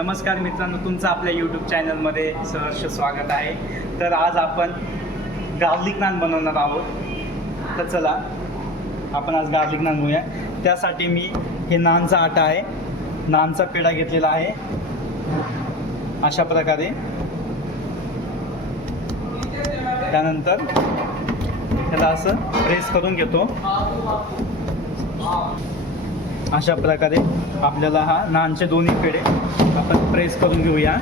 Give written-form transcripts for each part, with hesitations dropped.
नमस्कार मित्रांनो, तुमचं आपल्या यूट्यूब चॅनलमध्ये सहर्ष स्वागत आहे. तर आज आपण गार्लिक नान बनवणार आहोत. तर चला आपण आज गार्लिक नान बनवूया. त्यासाठी मी हे नानचा आटा आहे, नानचा पेढा घेतलेला आहे अशा प्रकारे. त्यानंतर त्याला असं प्रेस करून घेतो. अशा प्रकारे आपल्याला हा नानचे दोन्ही पेढे आपण प्रेस करून घेऊया.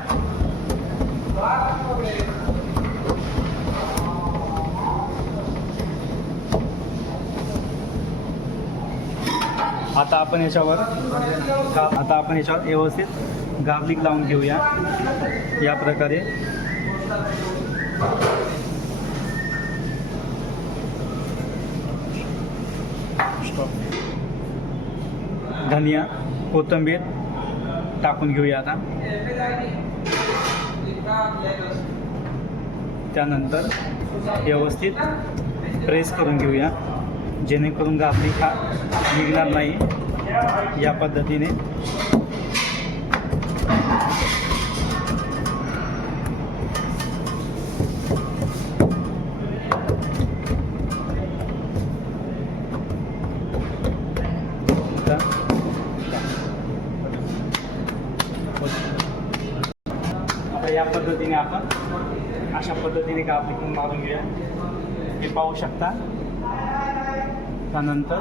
आता आपण याच्यावर व्यवस्थित गार्लिक लावून घेऊया या प्रकारे. धनिया, कोथिंबीर टाकून घेऊया आता. त्यानंतर व्यवस्थित प्रेस करून घेऊया, जेणेकरून गार्लिक हा निघणार नाही. या पद्धतीने या पद्धतीने आपण अशा पद्धतीने गार्लिक मारून घेऊया. हे पाहू शकता. त्यानंतर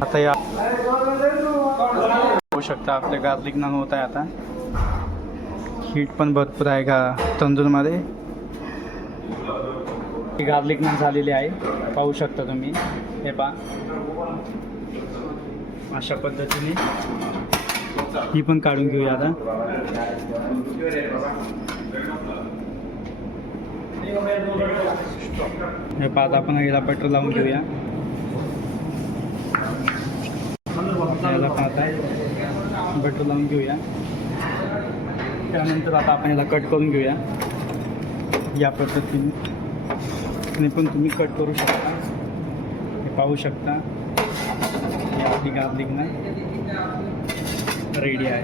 आता या पाहू शकता आपले गार्लिक नान होत आहे. आता हीट पण भरपूर आहे का तंदूरमध्ये. गार्लिक नान झालेले आहे, पाहू शकता तुम्ही. हे पहा, अशा पद्धतीने ही पण काढून घेऊया आता. हे पाहता आपण याला बटर लावून घेऊया. याला पाहता बटर लावून घेऊया. त्यानंतर आता आपण याला कट करून घेऊया या पद्धतीने. पण तुम्ही कट करू शकता. हे पाहू शकता, आपली गार्लिक नान रेडी आहे.